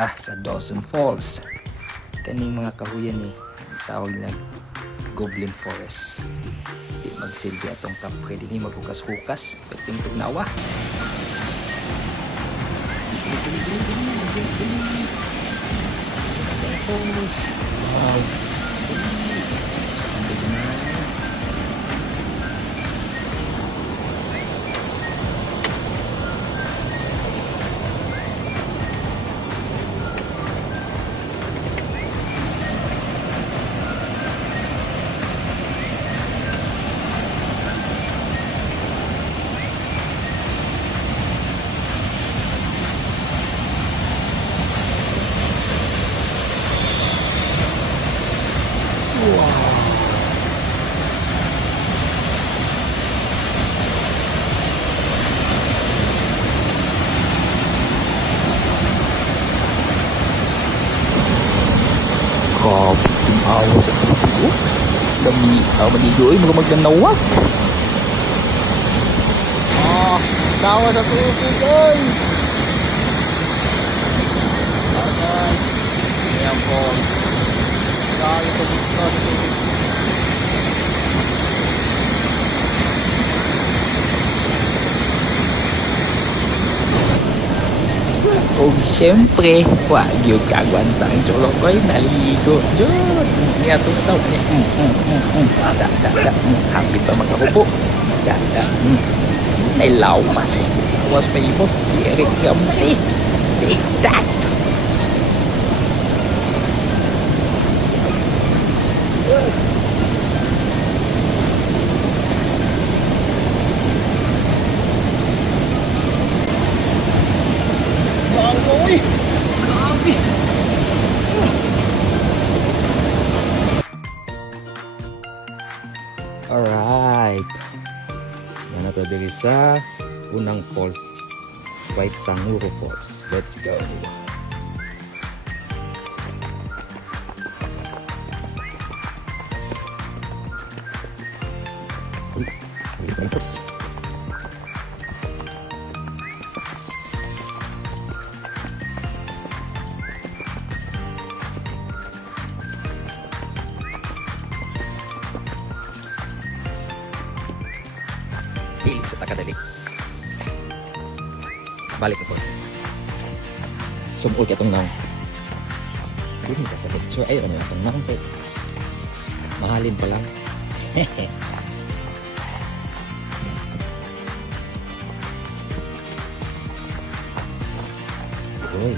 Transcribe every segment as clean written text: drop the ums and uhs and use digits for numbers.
ta sa Dawson Falls. Kaning mga kahuyan ni tawag lang Goblin Forest. Di magsilbi atong kapre din maghukas-hukas pagting tugnawa. Falls. Wow. Sasambil na. Awa sa tubo. Dami maligoy mga magdanawa. Tawa sa tubo guys. Ayan po. Tawa sa tubo. O syempre, wag yung kagwantang cholokoy naligo. Jod, nga itong sound niya. Happy pa makakupo. Ay lawas. Lawas pa ibo. Eric Ramsey. Take that. Alright. Yan na to diri sa unang falls, White Tanguro Falls. Let's go. Uy, Hilig sa takadali. Balik ko po. Sumul ka itong naong. Hindi ka sa lecture. Ayaw na itong naong. Mahalin pa lang. Uy.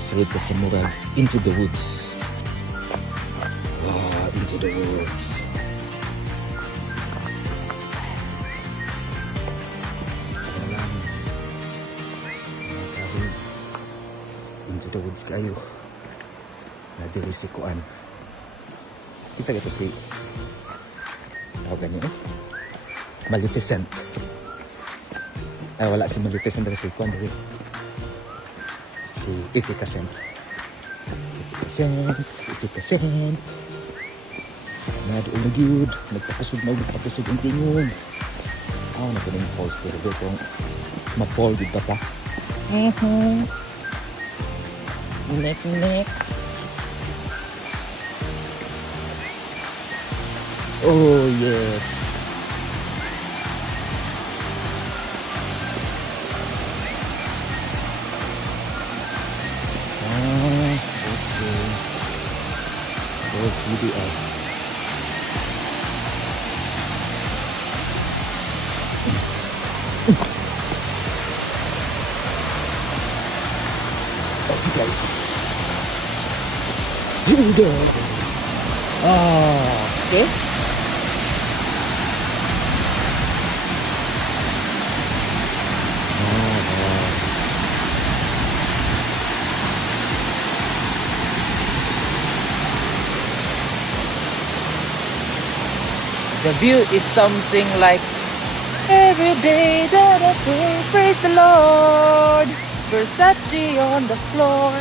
Sunod ka sa murag. Into the woods. Wow, into the woods. Into the woods kayo na diri si Kuan kita gato si tawagan niyo Maleficent. Wala si Maleficent diri si Kuan diri si Efficacent na doon na gyud nagpapasud ang tingog na po yung falls diri kung ma-fall gud ba ta. Nek. Oh yes. Okay. Oh, CDR. Okay guys. Here we go. Okay. The view is something like every day that I pray, praise the Lord, Versace on the floor.